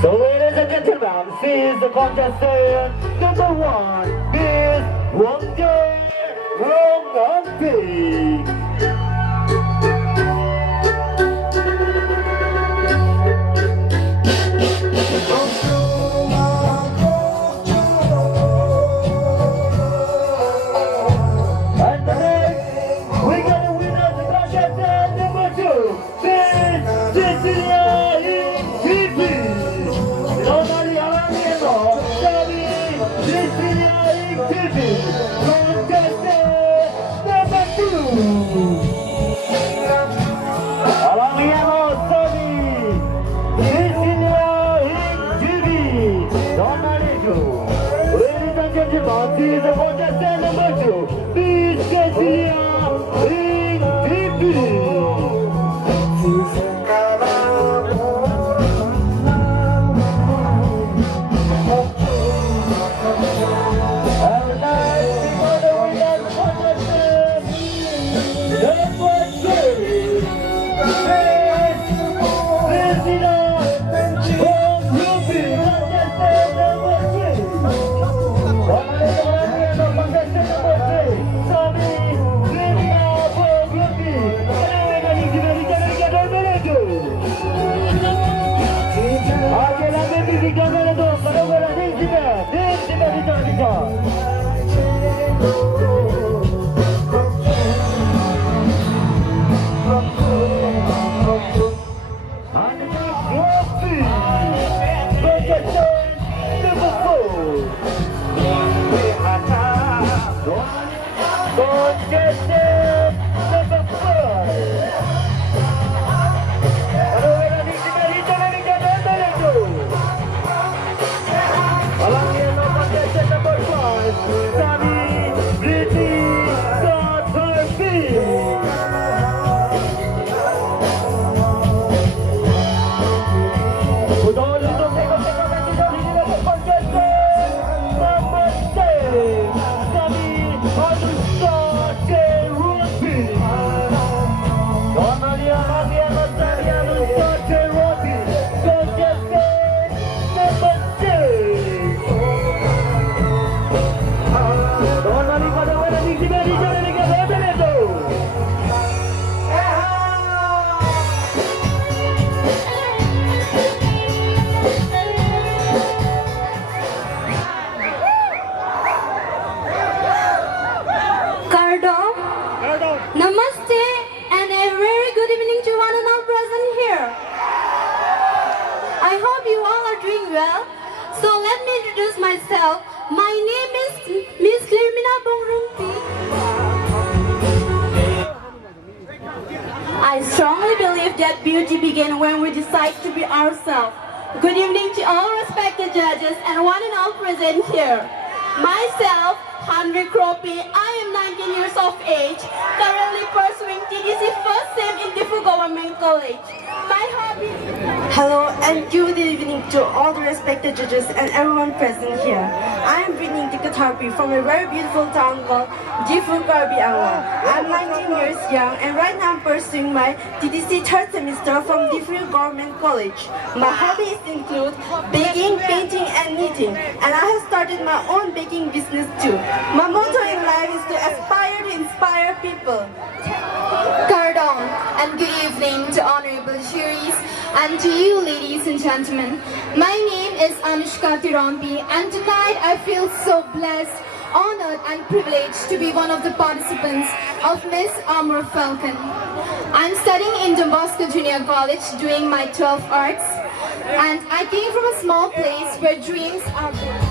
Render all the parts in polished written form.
So ladies and gentlemen, this is the contestant number one, Miss Wangjae Romnampi. And next, we got a winner, the contestant number two, Miss Cecilia Hippie. Normally, Alamiano, Sabi, Cecilia Hippie, contestant number two. Alamiano, Sabi, Cecilia Hippie, normally two. Ladies and gentlemen, this is the contestant number two, Miss Cecilia Hippie. Namaste and a very good evening to one and all present here. I hope you all are doing well. So let me introduce myself. My name is Miss Limina Bongrumpi. I strongly believe that beauty begins when we decide to be ourselves. Good evening to all respected judges and one and all present here. Myself, Hanri Kropi, I am 19 years of age, currently pursuing TDC first sem in Diffu Government College. My hobby. Hello and good evening to all the respected judges and everyone present here. I am bringing Tikatharpi from a very beautiful town called Diffu Karbi Anglong. I am 19 years young and right now I am pursuing my TDC third semester from Diffu Government College. My hobbies include baking, painting and knitting, and I have started my own baking business too. My motto in life is to aspire to inspire people. Pardon and good evening to honorable juries and to you ladies and gentlemen. My name is Anushka Tirambi and tonight I feel so blessed, honored and privileged to be one of the participants of Miss Amur Falcon. I'm studying in Don Bosco Junior College doing my 12th arts, and I came from a small place where dreams are born.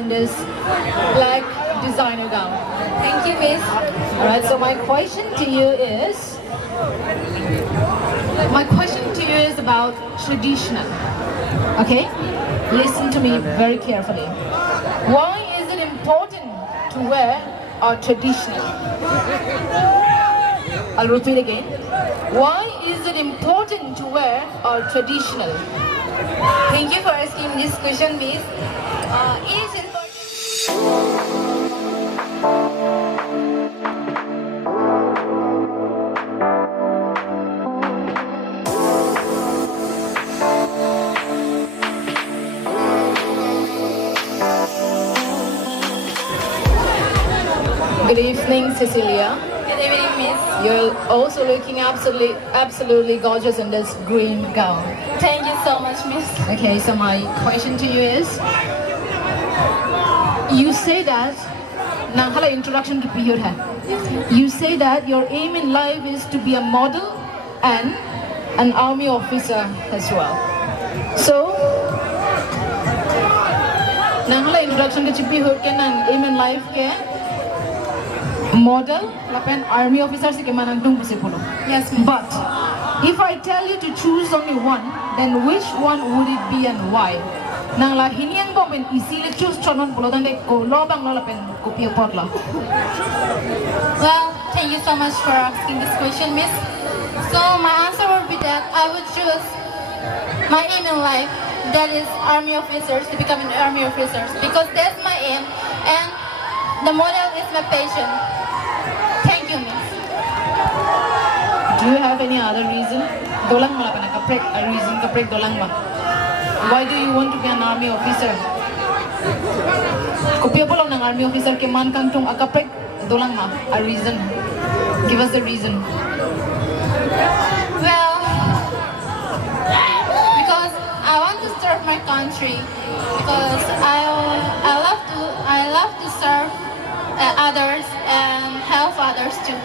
in this black designer gown. Thank you, Miss. Alright, so my question to you is about traditional. Okay? Listen to me very carefully. Why is it important to wear our traditional? I'll repeat again. Why is it important to wear our traditional? Thank you for asking this question, Miss. It is important. Good evening, Cecilia. Good evening, Miss. You're also looking absolutely gorgeous in this green gown. Thank you so much, Miss. Okay, so my question to you is, you say that, now hala introduction to period hai. You say that your aim in life is to be a model and an army officer as well. So, now hala introduction to period ke nang aim in life ke model lapen army officer se ke manang tung puse polo. Yes, Miss. But if I tell you to choose only one, then which one would it be and why? Nang la hiniang bom en easily choose chonon polo dan de ko lo bang lo lapen ko pio potla. Well, thank you so much for asking this question, Miss. So my answer would be that I would choose my aim in life, that is army officers, to become an army officer, because that's my aim and the model is my passion. Thank you, Miss. Do you have any other reason? Dolang mo lapen kaprek a reason kaprek dolang ma. Why do you want to be an army officer? Ko pio polo ng army officer ke man kang tung akaprek dolang ma a reason. Give us the reason. Well, because I want to serve my country, because I love to serve others and help others too.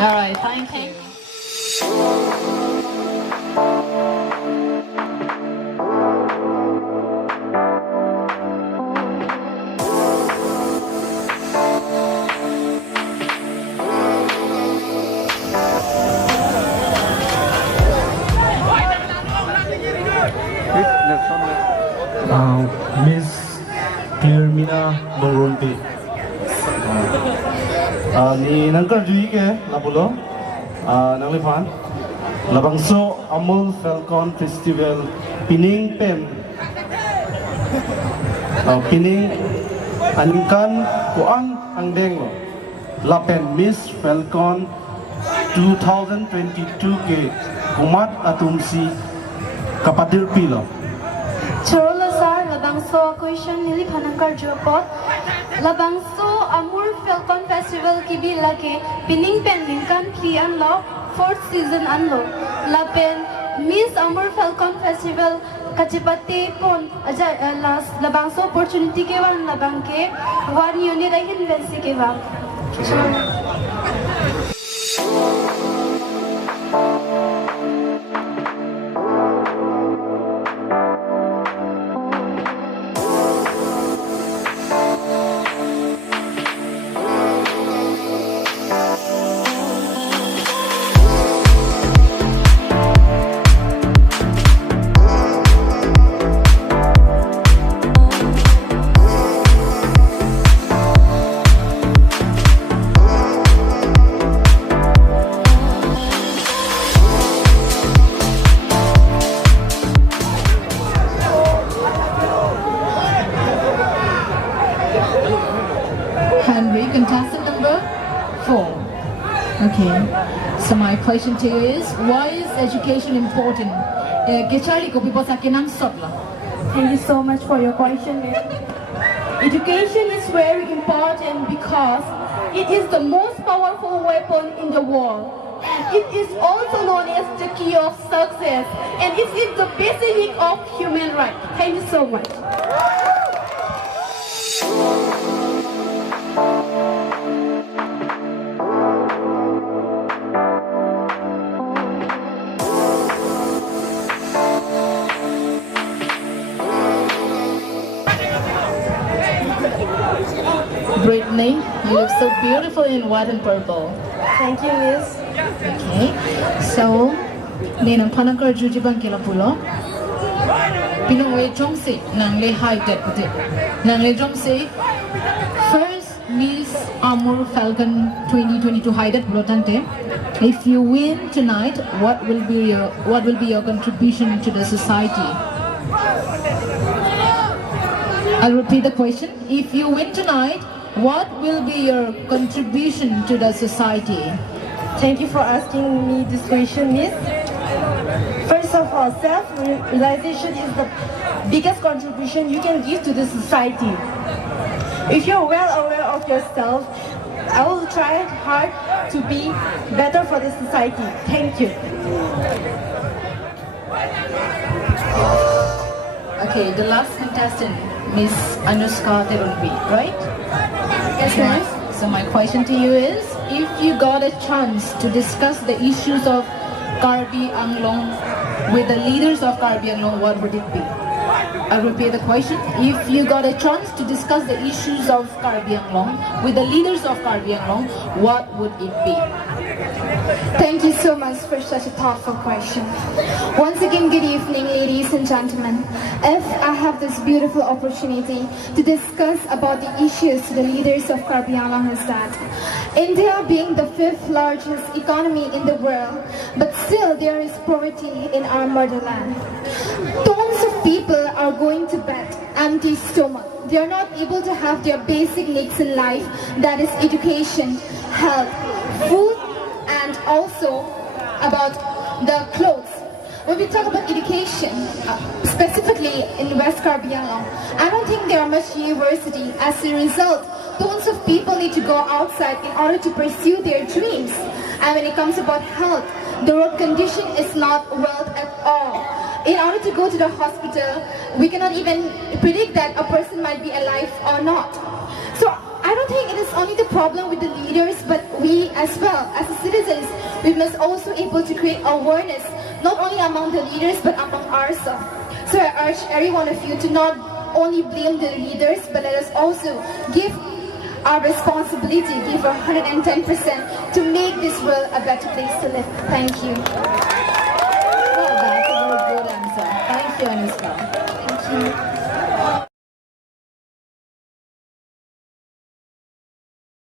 All right, thank you. Miss Clearmina Morunti. Ni nangkar jui ke lapulo nang lifan labangso Amur Falcon Festival pining pen pining ankan kuang angdeng lo lapen Miss Falcon 2022 ke umat atumsi kapadir pilo. Chorola sar labangso question nili phanangkar jopot labangso Amur Falcon Festival kibi lake pining pen linkan thi anlo 4th season anlo lapen Miss Amur Falcon Festival kachipati pon aja last labangso opportunity ke wan labang ke 1 unit ahin vensi ke wan. Henry, contestant number 4. Okay, so my question to you is, why is education important? Kechari ko pipo sa kinang sotla. Thank you so much for your question, ma'am. Education is very important because it is the most powerful weapon in the world. And it is also known as the key of success. And it is the basic need of human rights. Thank you so much. evening. You look so beautiful in white and purple. Thank you, Miss. Okay, so Nenang Panakar Juji Bankila Pulo. Pinong Jongsi, Nang Le High Deputy. Nang Le Jongsi, first Miss Amur Falcon 2022 High Deputy. If you win tonight, what will be your contribution to the society? I'll repeat the question. If you win tonight, what will be your contribution to the society? Thank you for asking me this question, Miss. First of all, self-realization is the biggest contribution you can give to the society. If you're well aware of yourself, I will try hard to be better for the society. Thank you. Okay, the last contestant, Miss Anushka Terunbi, right? Yes, ma'am. So my question to you is, if you got a chance to discuss the issues of Karbi Anglong with the leaders of Karbi Anglong, what would it be? I'll repeat the question. If you got a chance to discuss the issues of Karbi Anglong with the leaders of Karbi Anglong, what would it be? Thank you so much for such a thoughtful question. Once again, good evening, ladies and gentlemen. If I have this beautiful opportunity to discuss about the issues to the leaders of Karbi Anglong is that India being the 5th largest economy in the world, but still there is poverty in our motherland. Tons of people are going to bed empty stomach. They are not able to have their basic needs in life, that is education, health, food, and also about the clothes. When we talk about education, specifically in West Karbi Anglong, I don't think there are much university. As a result, tons of people need to go outside in order to pursue their dreams. And when it comes about health, the road condition is not well at all. In order to go to the hospital, we cannot even predict that a person might be alive or not. So I don't think it is only the problem with the leaders, but we as well, as citizens, we must also able to create awareness, not only among the leaders, but among ourselves. So I urge every one of you to not only blame the leaders, but let us also give our responsibility, give 110% to make this world a better place to live. Thank you.